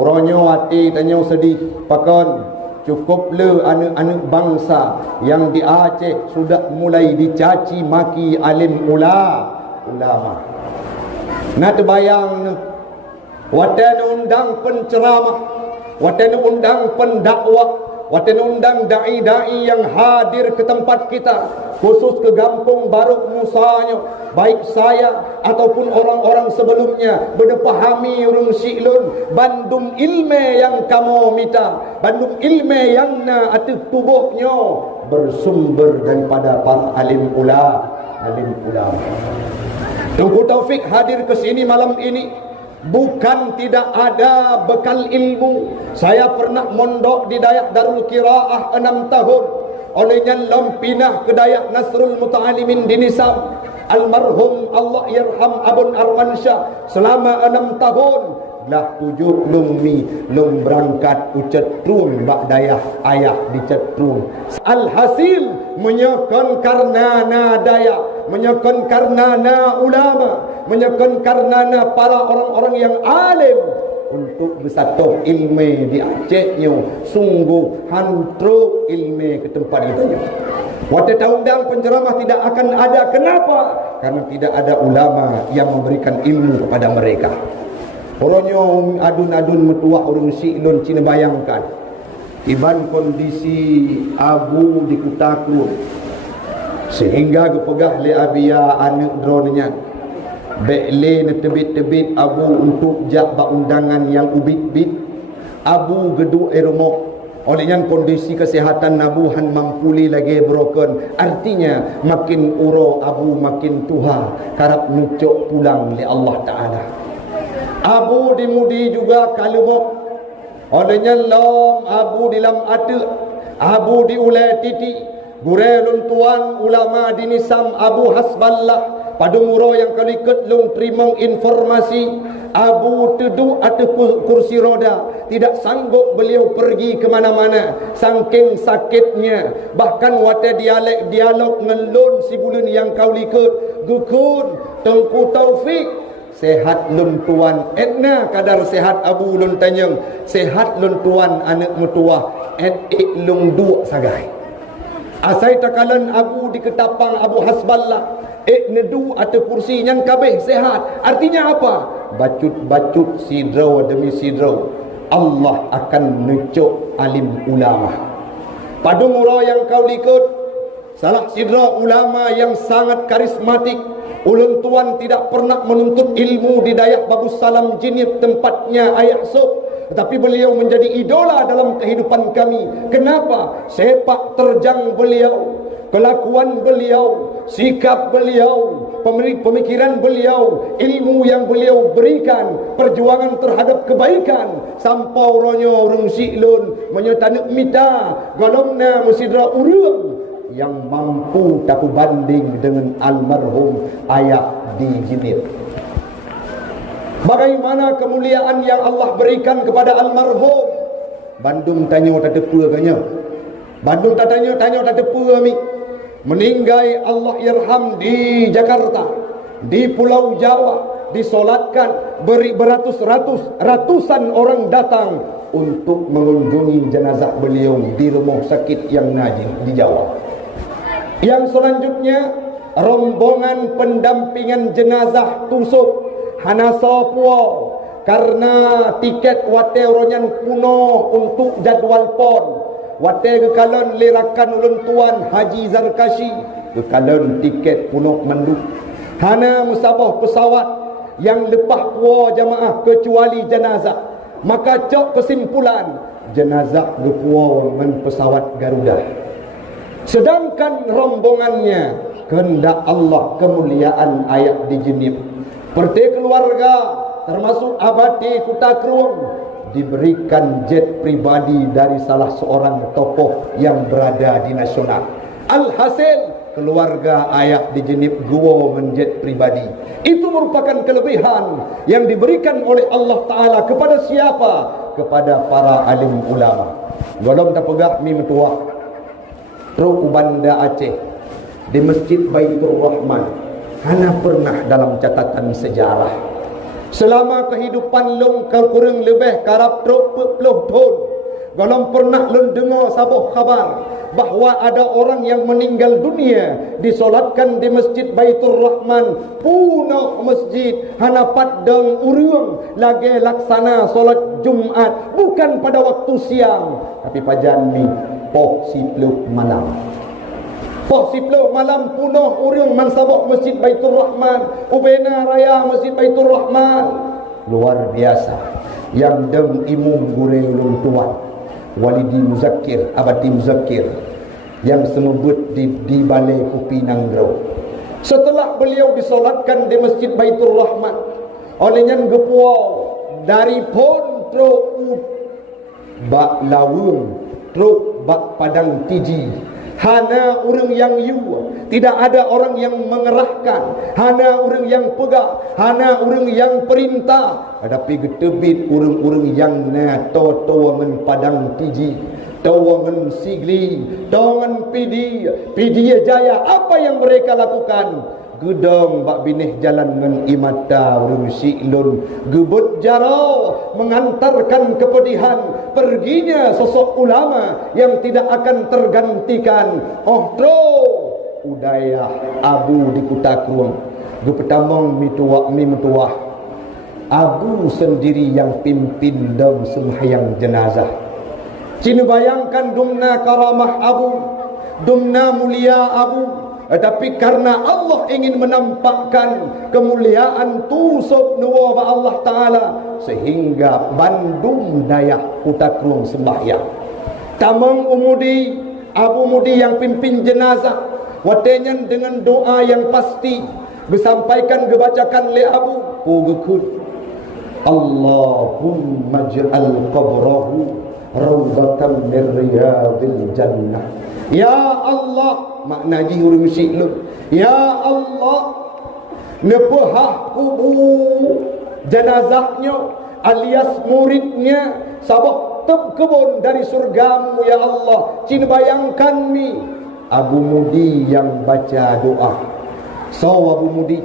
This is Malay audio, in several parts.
Uronyo hati tanya sedih pakon. Cukup le anak-anak bangsa yang di Aceh sudah mulai dicaci maki alim ulama. Nak terbayang watan undang penceramah, watan undang pendakwah, watan undang dai-dai yang hadir ke tempat kita, khusus ke Kampung Baruk Musanya, baik saya ataupun orang-orang sebelumnya berdepahami urung si'lun bandung ilmu yang kamu minta, bandung ilmu yang na atik tubuhnya bersumber daripada para alim ulama. Tengku Taufik hadir ke sini malam ini bukan tidak ada bekal ilmu. Saya pernah mondok di Dayak Darul Qiraah 6 tahun. Olehnya lampinah ke Dayak Nasrul Muta'alimin di Nisam. Almarhum Allah yarham Abun Armansyah selama 6 tahun. Lah 7 lum berangkat ucetrung bak dayah ayah dicetrung. Alhasil menyokon karena na daya, menyokon karena na ulama, menyokon karena na para orang-orang yang alim untuk bersatu ilmu di Acehnya. Sungguh hantru ilmu ke tempat itu. Waktu undang penceramah tidak akan ada. Kenapa? Karena tidak ada ulama yang memberikan ilmu kepada mereka. Orangnya adun-adun metua orang si'lun cina bayangkan. Iban kondisi abu di Kutaku sehingga kepegah le abia anak dronenya. Bekle tebit-tebit abu untuk jak undangan yang ubit-bit. Abu geduk eromok. Olehnya kondisi kesehatan Abu han mampuli lagi broken. Artinya makin uro Abu makin tuha karap nucuk pulang li Allah Ta'ala. Abu dimudi juga kalumok. Olehnya lom Abu dilam ada. Abu diulai titi. Gurelun tuan ulama di Nisam Abu Hasballah. Padumuro yang kalikat lung terima informasi. Abu duduk atas kursi roda. Tidak sanggup beliau pergi ke mana-mana. Saking sakitnya. Bahkan wata dialog ngelun si bulan yang kau likat. Gukun Tengku Taufik. Sehat lun tuan etna kadar sehat Abu lun tanyang. Sehat lun tuan anak mutua lung dua sagai. Asai takalan Abu di ketapang Abu Hasballah nedu atau kursi yang kabeh sehat. Artinya apa? Bacut-bacut sidraw demi sidraw Allah akan nucuk alim ulama. Padung ura yang kau likut salah sidra ulama yang sangat karismatik. Ulun tuan tidak pernah menuntut ilmu di Dayak Bagus Salam Jinib tempatnya ayah Sob. Tetapi beliau menjadi idola dalam kehidupan kami. Kenapa? Sepak terjang beliau, kelakuan beliau, sikap beliau, pemikiran beliau, ilmu yang beliau berikan, perjuangan terhadap kebaikan. Sampau ronyo urung si'lun menyatanik mita golongna musidra urung yang mampu tak banding dengan almarhum ayah di Jinib. Bagaimana kemuliaan yang Allah berikan kepada almarhum. Bandung tanya tak tepa kanya. Bandung tak tanya tak tepa mi. Meninggai Allah irham di Jakarta, di Pulau Jawa, disolatkan ratusan orang datang untuk mengunjungi jenazah beliau di rumah sakit yang najis di Jawa. Yang selanjutnya rombongan pendampingan jenazah tusuk Hanasa Puau karena tiket wate oronyan kuno untuk jadual pon. Wate kekalon lirakan ulun tuan Haji Zarkashi kekalon tiket kuno mendu. Hana musabah pesawat yang lepah puau jamaah kecuali jenazah. Maka cok kesimpulan jenazah berpuau dengan pesawat Garuda. Sedangkan rombongannya kehendak Allah kemuliaan ayat di Jinib. Perti keluarga termasuk abadi Kutakrung diberikan jet pribadi dari salah seorang tokoh yang berada di nasional. Alhasil keluarga ayah di Jinib gua menjet pribadi. Itu merupakan kelebihan yang diberikan oleh Allah Ta'ala kepada siapa? Kepada para alim ulama. Golong tak pegah mi metua Truk Banda Aceh di Masjid Baitur Rahman. Hana pernah dalam catatan sejarah Selama kehidupan long kurang lebih karap truk puluh tahun, kalau pernah lon dengar sabuh khabar bahawa ada orang yang meninggal dunia disolatkan di Masjid Baitur Rahman, punah masjid hana padang urang lagi laksana solat Jumat, bukan pada waktu siang tapi pajan ni poh 10 malam. Poh 10 malam punah urang mansabak Masjid Baitur Rahman, ubena raya Masjid Baitur Rahman. Luar biasa. Yang dem imum gure ulun tuan Walidi Muzakkir, Abadi Muzakkir, yang semebut di Balai Kopi Nanggro. Setelah beliau disolatkan di Masjid Baitur Rahman, olehnya gepuau dari pon truk bak lawung, truk bak padang tiji, hana orang yang tidak ada orang yang mengerahkan, hana orang yang pegang, hana orang yang perintah. Tetapi getebit orang-orang yang na tawa men padang tiji, tawa men sigli, tawa men pidi jaya. Apa yang mereka lakukan? Gedong bak binih jalan ngan imata urung siklun, gebut jarau mengantarkan kepedihan perginya sosok ulama yang tidak akan tergantikan. Oh tro udaya abu di Kutakruang, gepetamong mituah abu sendiri yang pimpin dalam sembahyang jenazah. Cina bayangkan dumna karamah abu, dumna mulia abu, tetapi karena Allah ingin menampakkan kemuliaan tusuk nuwa Allah Ta'ala, sehingga Bandung Dayak Kutakruang sembahyang. Tamang umudi, abu mudi yang pimpin jenazah, watenya dengan doa yang pasti disampaikan, dibacakan oleh abu pugekut, Allahumma ja'al qabrahu rawdatan min riyadil jannah. Ya Allah, maknanya huruf syiklun, ya Allah, nepahah kubur jenazahnya alias muridnya sabah tep kebun dari surgamu ya Allah. Cina bayangkan mi Abu Mudi yang baca doa. So Abu Mudi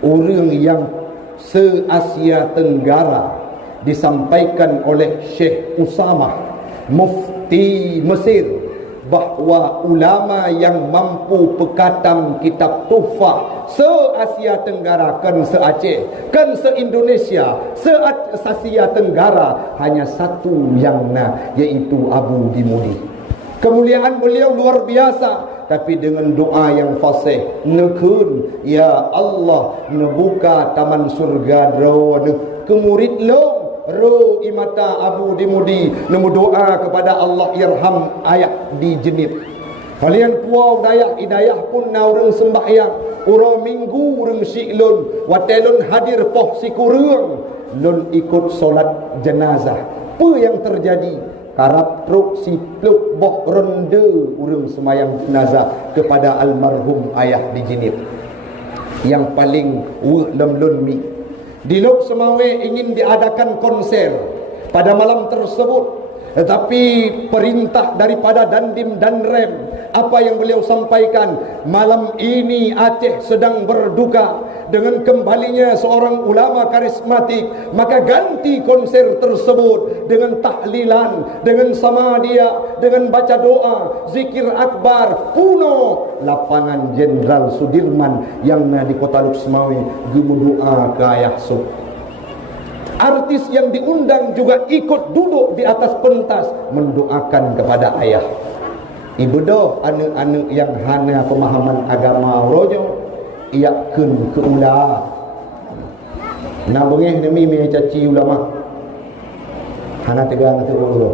orang yang se-Asia Tenggara, disampaikan oleh Syekh Usamah Mufti Mesir bahawa ulama yang mampu pekatam kitab Tuhfah se-Asia Tenggara, kan se-Aceh, kan se-Indonesia, se-Asia Tenggara hanya satu yang yaitu Abu Dimudi. Kemuliaan beliau luar biasa. Tapi dengan doa yang fasih, nekun ya Allah, nebuka taman surga ro ke murid lo ro imata Abu Dimudi, nemu doa kepada Allah irham ayat di jenit. Kalian puau dayak hidayah pun na urang sembahyang, urang minggu urang siklun, watelun hadir poh sikurung lun ikut solat jenazah. Apa yang terjadi? Karap truk sipluk boh ronde urang semayang jenazah kepada almarhum ayah di jenit. Yang paling lem mi di Lok Semawe ingin diadakan konser pada malam tersebut, tetapi perintah daripada Dandim dan Rem, apa yang beliau sampaikan, malam ini Aceh sedang berduka dengan kembalinya seorang ulama karismatik, maka ganti konser tersebut dengan tahlilan, dengan samadiyah, dengan baca doa, zikir akbar, kuno lapangan Jenderal Sudirman yang di kota Lok Semawe gemudoa ke ayah sub. Artis yang diundang juga ikut duduk di atas pentas mendoakan kepada ayah. Ibu doh anak-anak yang hana pemahaman agama rojo iakeun ke ulah. Na bengeh demi me caci ulama. Hana tegang tu ulo.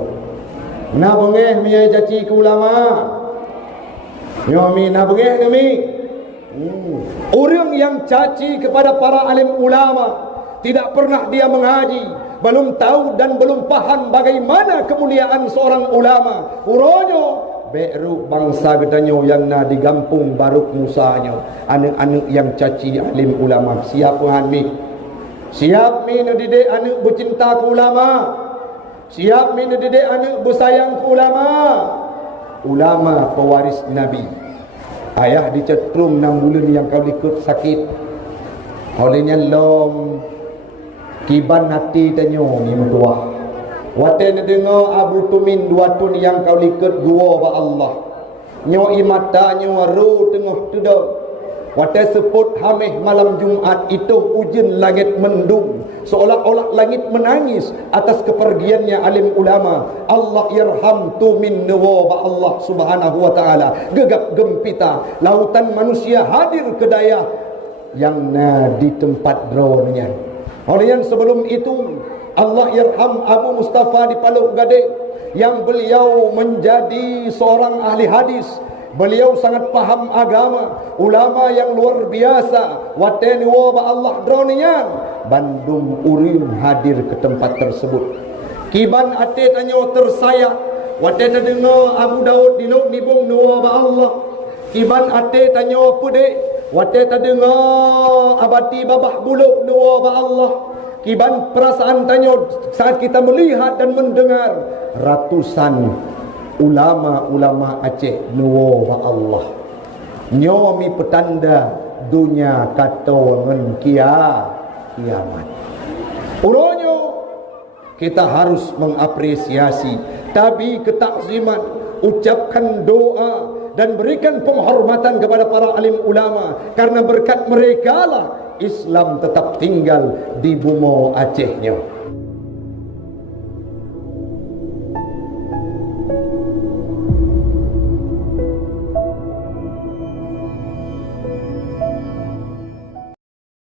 Na bengeh me caci ke ulama. Nyomi na bengeh demi. Orang yang caci kepada para alim ulama, tidak pernah dia mengaji, belum tahu dan belum paham bagaimana kemuliaan seorang ulama. Urojo beru bangsa getanyo yang di gampung Baruk Musanya, anak-anak yang caci alim ulama. Siap mi? Siap mi didik anak bercinta ke ulama? Siap mi didik anak bersayang ke ulama? Ulama pewaris Nabi. Ayah dicetrum 6 bulan yang kau ikut sakit. Olehnya lom kiban hati tanyo ni mentua wate ne dengar Abu Tumin dua tun yang kau liket gua ba Allah nyo imata nyo ru tengah tudok wate sebut hamih malam Jumat itu ujian langit mendung seolah-olah langit menangis atas kepergiannya alim ulama. Allah yarham Tumin nawa ba Allah subhanahu wa ta'ala gegap gempita lautan manusia hadir ke daya yang di tempat dronnya. Oleh yang sebelum itu Allah yarham Abu Mustafa di Paluk Gading yang beliau menjadi seorang ahli hadis. Beliau sangat paham agama, ulama yang luar biasa. Wateni wa ba Allah droninya Bandung Urim hadir ke tempat tersebut. Kiban ate tanyo tersayat wate dengar Abu Daud diluk nibung wa ba Allah. Kiban ate tanyo pude wate dengar abati babah buluk wa ba Allah. Kiban perasaan tanyo saat kita melihat dan mendengar ratusan ulama-ulama Aceh nuwa wa Allah nyomi petanda dunia kata ngen kiamat. Ulonyo kita harus mengapresiasi tabi ketakziman, ucapkan doa dan berikan penghormatan kepada para alim ulama karena berkat mereka lah Islam tetap tinggal di bumi Acehnya.